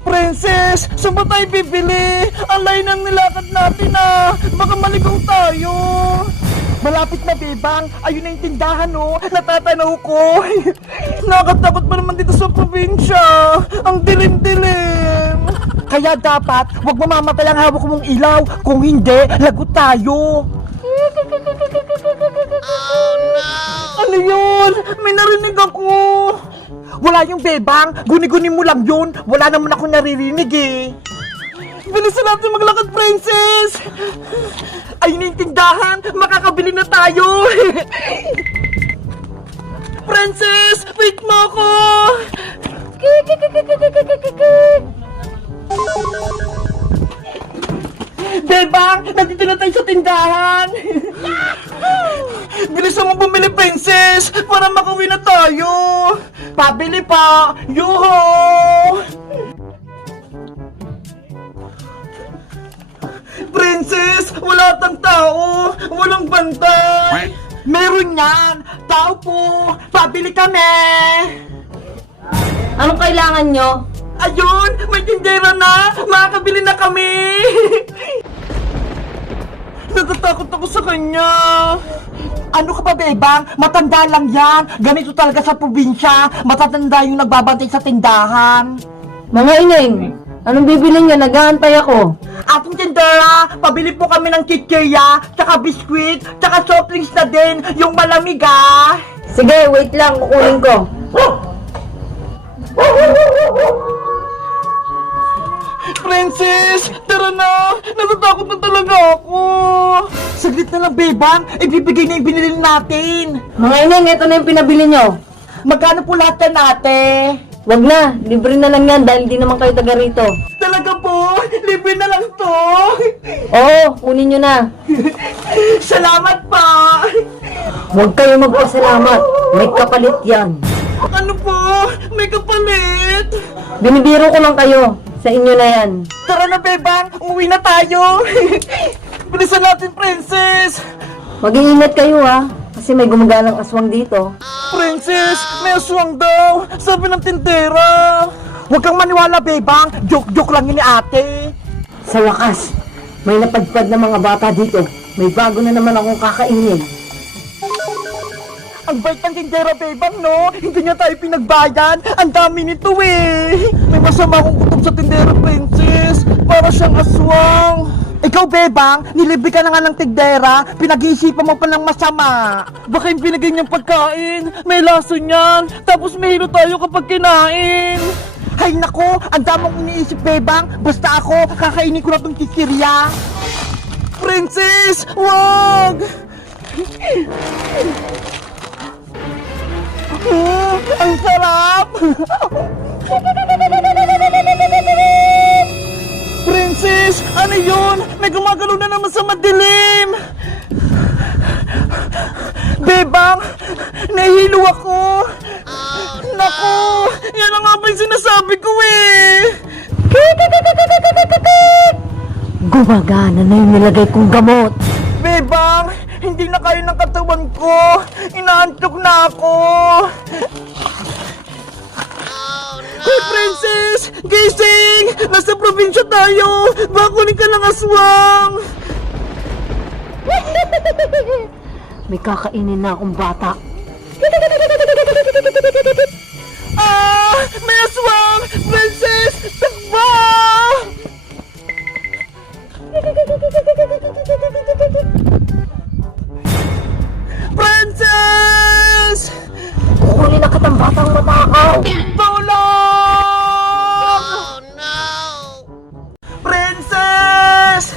Princess, saan ba tayo bibili? Ang layo ng nilakad natin ah. Baka maligaw tayo. Malapit na, Bebang. Ayun na yung tindahan, oh. Natatanaw ko. Nakakatakot pa naman dito sa probinsya. Ang dilim-dilim. Kaya dapat, wag mamamatay ang hawak mong ilaw. Kung hindi, lagot tayo. Ano yun? May narinig ako. Wala yung bebang. Guni-guni mo lang yun. Wala naman ako naririnig eh. Bilisan natin maglakad, princess! Ayun na tindahan! Makakabili na tayo! princess! Wait mo ako! Bebang! Nandito na tayo sa tindahan! Bilisan mo bumili, princess! Para makauwi na tayo! Pabili pa! Yuho! Princess! Wala tang tao! Walang bantay! Meron yan! Tao po! Pabili kami! Anong kailangan nyo? Ayun! May tindera na! Makakabili na kami! Natatakot ako sa kanya! Ano ka pa, Bebang? Matanda lang yan! Ganito talaga sa probinsya! Matatanda yung nagbabantay sa tindahan! Mga ining, anong bibili nyo? Nag-aantay ako. Ating tindera, pabili po kami ng kikirya, tsaka biskwit, tsaka soft drinks na din, yung malamig ah! Sige, wait lang, kukunin ko. Princess, tara na! Natatakot na talaga ako! Saglit na lang, Bebang! Ibibigay na yung binili natin! Mga ining, ito na yung pinabili nyo. Magkano po lahat yan, ate? Wag na, libre na lang yan dahil di naman kayo taga rito. Talaga po? Libre na lang to? Oo, kunin nyo na. Salamat pa! Huwag kayo magpasalamat. May kapalit yan. Ano po? May kapalit? Binibiro ko lang kayo. Sa inyo na yan. Tara na, Bebang! Umuwi na tayo! Bilisan natin, Princess! Mag-iingat kayo ha. Kasi may gumagalang aswang dito. Princess, may aswang daw! Sabi ng tindera! Huwag kang maniwala, Bebang! Joke-joke lang yun ni ate! Sa wakas, may napadpad na mga bata dito. May bago na naman akong kakainin. Ang bait ng tindera, Bebang, no? Hindi niya tayo pinagbayan! Ang dami nito eh! May masama akong kutob sa tindera, Princess! Para siyang aswang! Ikaw, Bebang, nilibre ka na nga ng tindera, pinag-iisipan mo pa ng masama. Baka yung binigay niyang pagkain, may laso niyan, tapos may hilo tayo kapag kinain. Hay nako, ang damang iniisip, Bebang. Basta ako, kakainin ko na tong kikirya. Princess, wag! Mm, ang sarap! Princess, ano yun? May gumagalaw na naman sa madilim! Bebang, nahihilo ako! Naku, yan ang nga ba yung sinasabi ko eh! Gumagana na yung nilagay kong gamot. Na ako! Hey, Princess! Gising! Nasa probinsya tayo! Bakunin ka ng aswang! May kakainin na akong bata. Ah! May aswang! Tulong! Princess!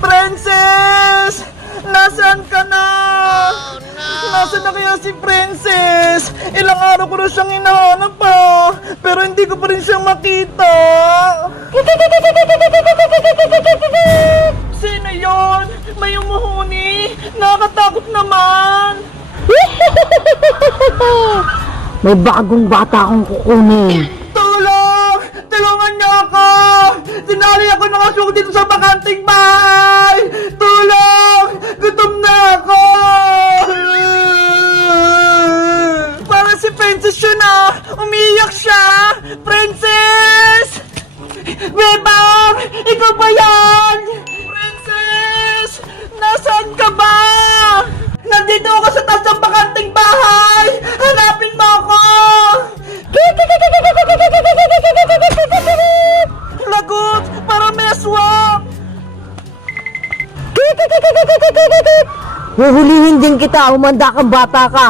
Princess! Nasaan ka na? Nasaan na kaya si Princess? Ilang araw ko na siyang hinahanap pa, pero hindi ko pa rin siya makita. Sino yon? May umuhuni? Nakakatakot naman. May bagong bata akong kukunin. Tulong! Tulungan niyo ako! Sinali ako aswang dito sa bakanting bahay! Huhulihin din kita, humanda kang bata ka.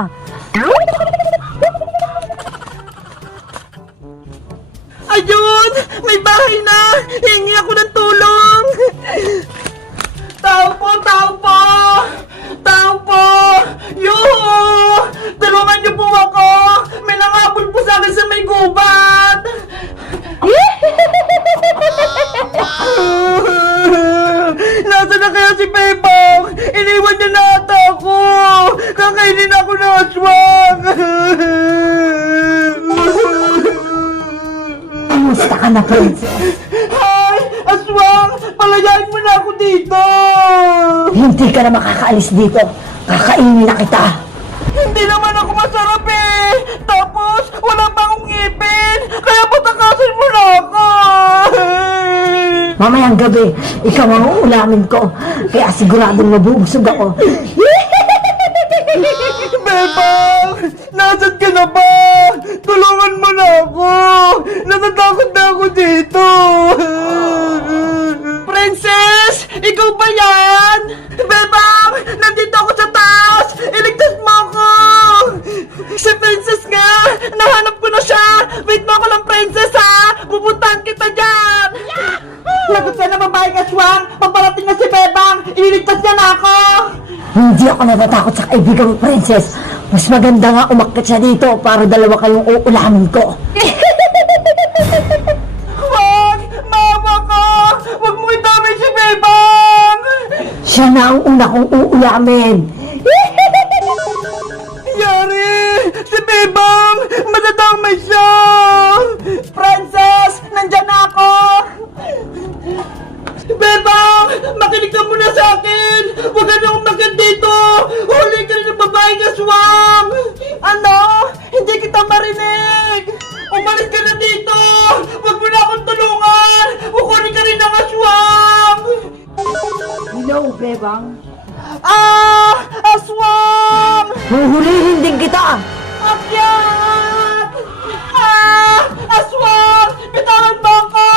Na, princess? Hay! Aswang! Palayain mo na ako dito! Hindi ka na makakaalis dito. Kakainin na kita. Hindi naman ako masarap eh! Tapos, wala pa akong ngipin! Kaya patakasin mo na ako! Mamayang gabi, ikaw ang uulamin ko. Kaya siguradong mabubusog ako. Bebang! Nasaan ka na ba? Na ako! Natatakot na ako dito! Princess! Ikaw ba yan? Bebang! Nandito ako sa taas! Iligtas mo ako! Si Princess nga! Nahanap ko na siya! Wait mo ako lang, Princess ha! Pupuntahan kita dyan! Lagot ka na babaeng aswang! Paparating na si Bebang! Ililigtas niya na ako! Hindi ako natatakot sa kaibigan mo, princess. Mas maganda nga umakyat siya dito para dalawa kayong uulamin ko. Wag! Maawa ka! Huwag mo itamay si Bebang! Siya na ang una kong uulamin. Yari! Si Bebang! Madadamay siya! Princess! Nandyan na ako! Bebang! Makinig ka muna sa akin! Huwag ka na aswang! Ano? Hindi kita marinig! Umalis ka na dito! Huwag mo na akong tulungan! Kukunin ka rin ng aswang! Hello, Bebang. Ah! Aswang! Huhulihin din kita. Akyat! Ah! Aswang! Bitawan mo ako!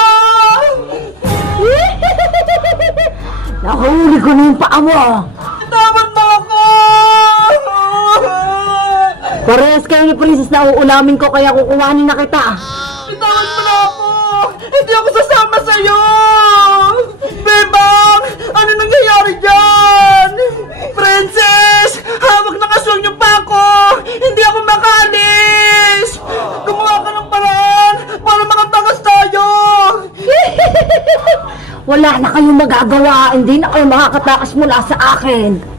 Nahuli ko na yung paa mo. Parehas kayo ni princess na uulamin ko kaya kukuhanin na kita. Bitawan mo na ako! Hindi ako sasama sa'yo! Bebang! Ano nangyayari dyan? Princess! Hawak ng aswang yung pa ako! Hindi ako makaalis! Gumawa ka ng paraan para makatakas tayo! Wala na kayong magagawa. Hindi na kayo makakatakas mula sa akin.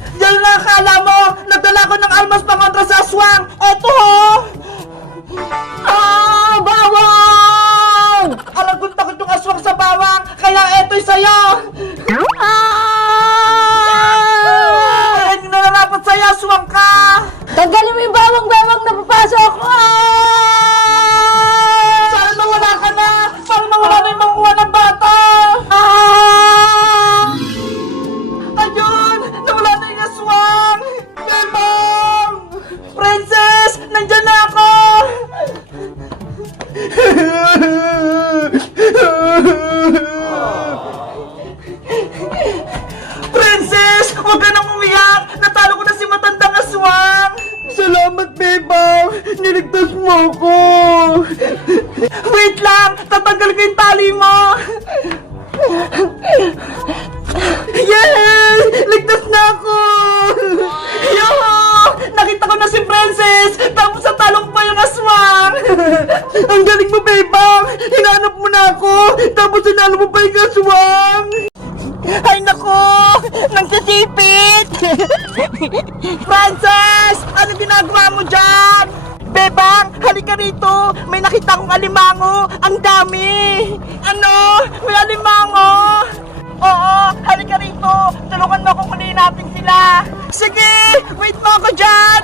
Frances! Ano ginagawa mo dyan? Bebang, halika rito! May nakita kong alimango! Ang dami! Ano? May alimango! Oo, halika rito! Tulungan mo akong kunin natin sila! Sige! Wait mo ako dyan!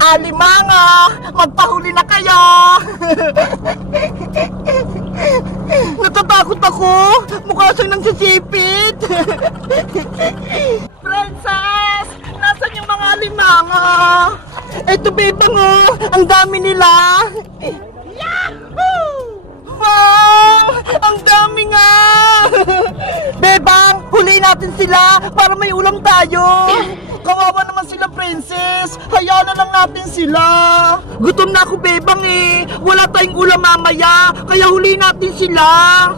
Alimango! Magpahuli na kayo! Naku, mukha siyang nang mga alimango? Eto, bebang oh, ang dami nila. Wow! Ang dami nga! Bebang, huliin natin sila para may ulam tayo. Kawawa naman sila, princess. Hayaan na lang natin sila. Gutom na ako, Bebang eh. Wala tayong ulam mamaya, kaya huliin natin sila.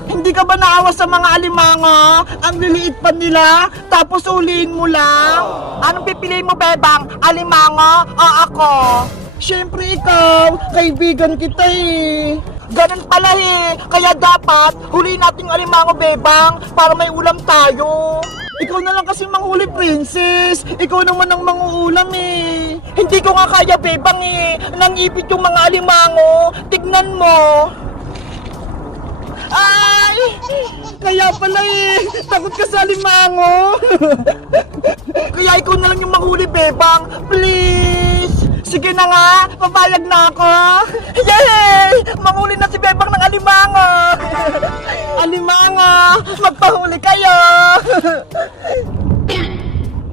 Hindi ka ba naawa sa mga alimango? Ang liliit pa nila, tapos uliin mo lang. Anong pipiliin mo, Bebang? Alimango o ako? Siyempre ikaw, kaibigan kita eh. Ganun pala eh. Kaya dapat huliin natin yung alimango, Bebang, para may ulam tayo. Ikaw na lang kasi manghuli, princess. Ikaw naman ang manguulam eh. Hindi ko nga kaya, Bebang eh. Nangipit yung mga alimango. Tignan mo. Ay! Kaya pala eh. Takot ka sa alimango. Kaya ikaw na lang yung manghuli, Bebang. Please! Sige na nga, papayag na ako. Yay! Manghuli na si Bebang ng alimango. alimango, magpahuli kayo.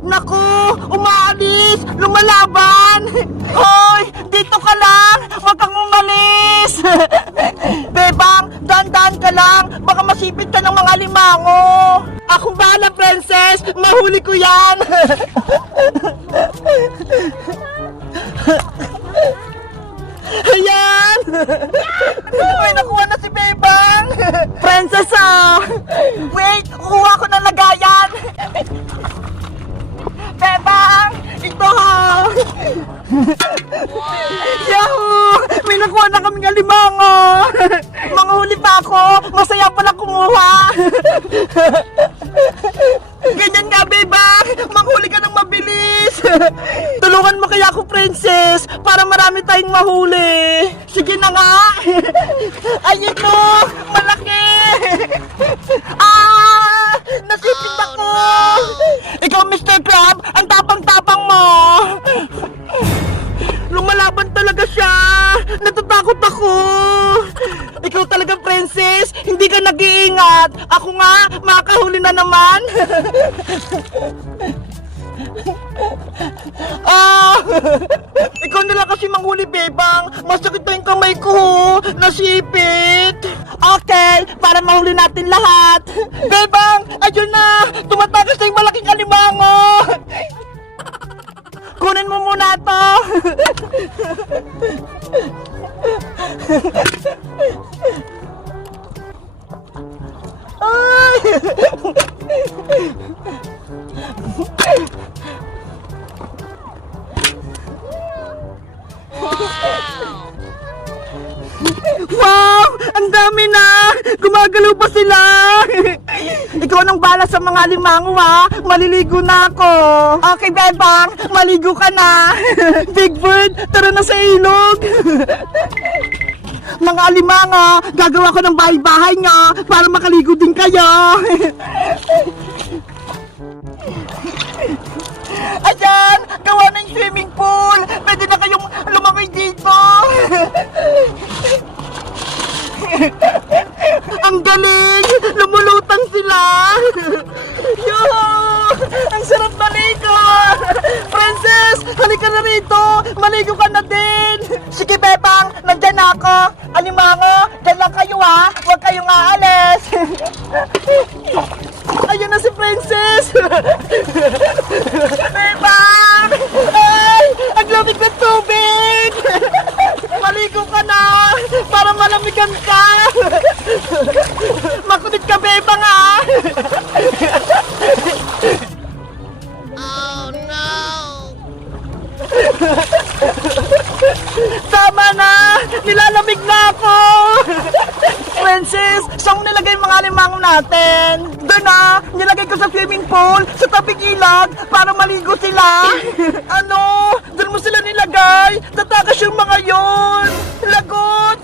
Naku, umaalis! Lumalaban! Hoy, dito ka lang! Huwag kang umalis! Bebang, dandan ka lang! Baka masipit ka ng mga limango! Akong bahala, princess! Mahuli ko yan! May nakuha na si Bebang! Princess, ah! Wait! Kuha ko ng lagayan! Bebang! Ito ha! Yahoo! May nakuha na kaming alimango! Mga huli pa ako! Masaya pala kumuha! Ganyan nga, Bebang! Manghuli ka ng mabilis! Tulungan mo kaya ako, Princess, para marami tayong mahuli! Na nga! Ay, ito! Malaki! Ah! Nasipit ako! Ikaw, Mr. Crab, ang tapang-tapang mo! Lumalaban talaga siya! Natatakot ako! Ikaw talaga, princess! Hindi ka nag-iingat! Ako nga, makakahuli na naman! ah! Na lang kasi manghuli, Bebang! Masakit na yung kamay ko! Nasipit! Okay, para mahuli natin lahat! Bebang! Ayun na! Tumatakas na yung malaking alimango! Kunin mo muna to! Ay! Wow! Ang dami na! Gumagalaw pa sila! Ikaw nang bala sa mga limango ha! Maliligo na ako! Okay, Bebang! Maligo ka na! Big Bird, tara na sa ilog! Mga alimanga, gagawa ko ng bahay-bahay nga para makaligo din kayo! Ayan! Gawa yung swimming pool! Pwede na kayong lumamay dito! Ang galing! Lumulutang sila! Yo! Ang sarap maligo! Princess! Halika na rito! Maligo ka na din! Sige, Bebang! Nandyan na ako! Alimango! Dyan lang kayo ha! Huwag kayong aalis! Princess, saan mo nilagay mga limango natin? Doon na! Nilagay ko sa swimming pool, sa tabing ilog, para maligo sila! ano? Doon mo sila nilagay? Tatakas yung mga yon! Lagot!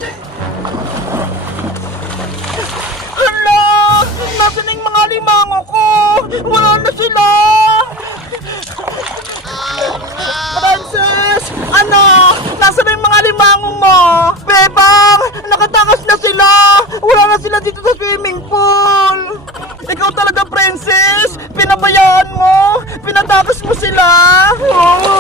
na sila dito sa swimming pool. Ikaw talaga, princess. Pinabayaan mo. Pinatakas mo sila. Oh.